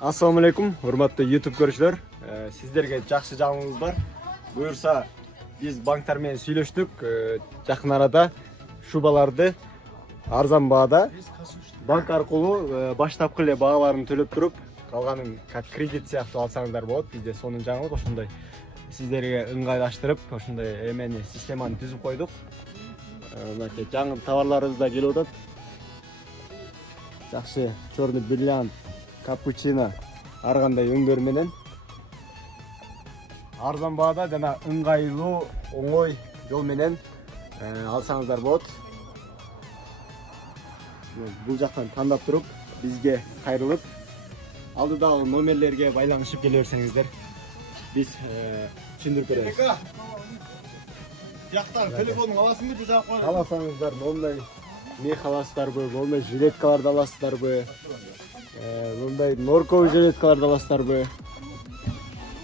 Assalamu alaikum, hurmatly YouTube көрүүчүлөр. Сиздерге жакшы жаңылыгыбыз бар. Буюрса, биз банктар менен сүйлөштүк. Жакын арада шубаларды арзан баада банк аркылуу баштапкы эле бааларын төлөп туруп, калганын как кредит сыяктуу алсаңыздар болот. Бизде сонун жаңылык ошондой сиздерге ыңгайлаштырып, ошондой эмени системаны түзүп койдук. Мынакей жаңы товарларыбыз да келип атат. Жакшы черный бриллиант, капучино, ар кандай өңдөр менен арзан баада жана ыңгайлуу, оңой жол менен алсаңыздар болот. Бул жактан тандап туруп, бизге кайрылып, алдыдагы номерлерге байланышып келе берсеңиздер, биз түшүндүрүп беребиз. Жактан телефонун аласыңбы, бул жакка? Аласаңыздар, мондай мех аласыздарбы, мондай жилеткаларды аласыздарбы, мондай норковый жилеткаларды аласыздарбы,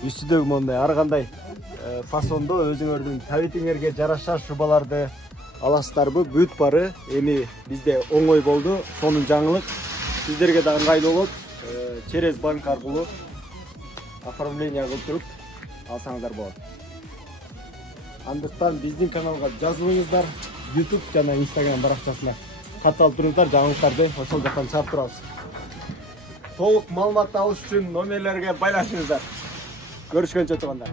үстүдөгү мондай ар кандай фасондо өзүңөрдүн табитиңерге жараша шубаларды аласыздарбы, бүт бары эми бизде оңой болду. Сонун жаңылык, сиздерге да ыңгайлуу болот. Через банк аркылуу оформление кылып туруп алсаңыздар болот. Андыктан биздин каналга жазылыңыздар, YouTube жана Instagram баракчасына катталып туруңуздар, жаңылыктарды ошол жактан чыгарып турабыз. Толук маалымат алыш үчүн номерлерге байланышыңыздар. Görüşкөнчө туугандар.